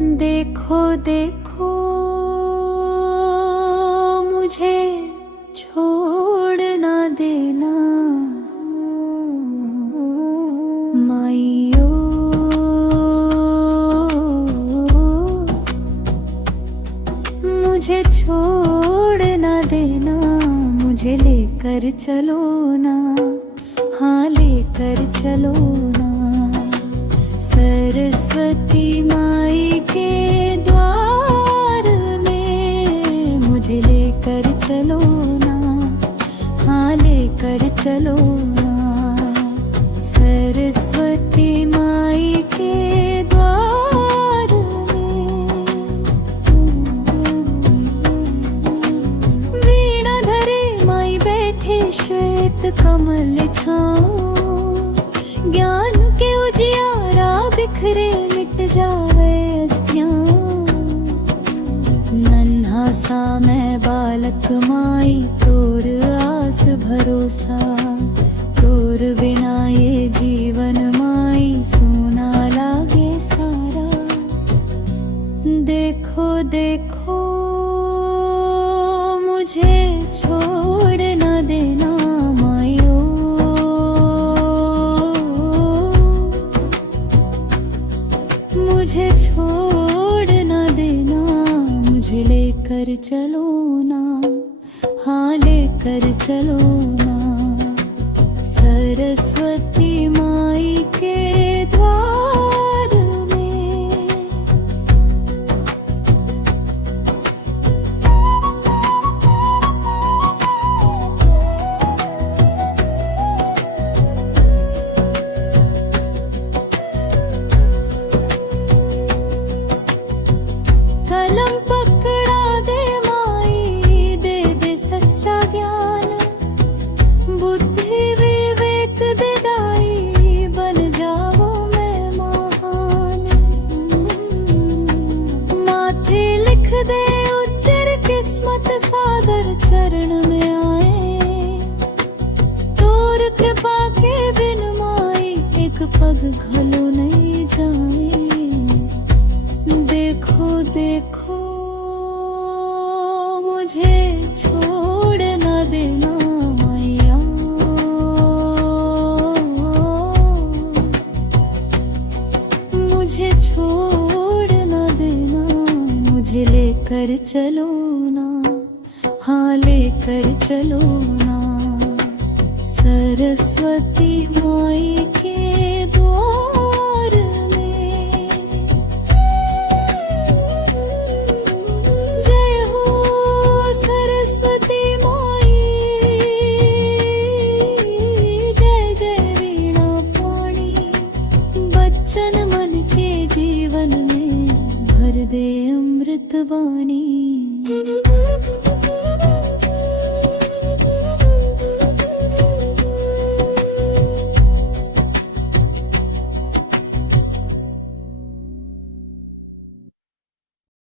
देखो देखो मुझे छोड़ ना देना माइयो। मुझे छोड़ ना देना, मुझे लेकर चलो ना, हाँ लेकर चलो ना। सरस्वती माई के द्वार में मुझे लेकर चलो ना, हाँ लेकर चलो ना। सरस्वती माई के द्वार में वीणा धरे माई बैठे श्वेत कमल छाओ। ज्ञान के उजियारा बिखरे मिट जावे अज्ञान। नन्हा सा मैं बालक माई तोर आस भरोसा, तोर बिना ये जीवन माई सोना लागे सारा। देखो देखो मुझे छोड़ ना देना माइयो। मुझे छोड़ ना देना, मुझे लेकर चलो ना, हाँ लेकर चलो ना। सरस्वती माई के द्वार में कलम पकड़ा दे माई, दे दे सच्चा ज्ञान। बुद्धि विवेक दे दाई, बन जाओ मैं महान। माथे लिख दे उज्जर किस्मत, सादर चरण में आए। तोर कृपा के बिन माई एक पग घलो नहीं जाए। देखो देखो मुझे छोड़ ना देना मैया। मुझे छोड़ ना देना, मुझे लेकर चलो ना, हाँ लेकर चलो ना। सरस्वती माई के द्वार में जय हो सरस्वती माई। जय जय वीणा पाणी, बच्चन मन के जीवन में भर दे अमृत वाणी।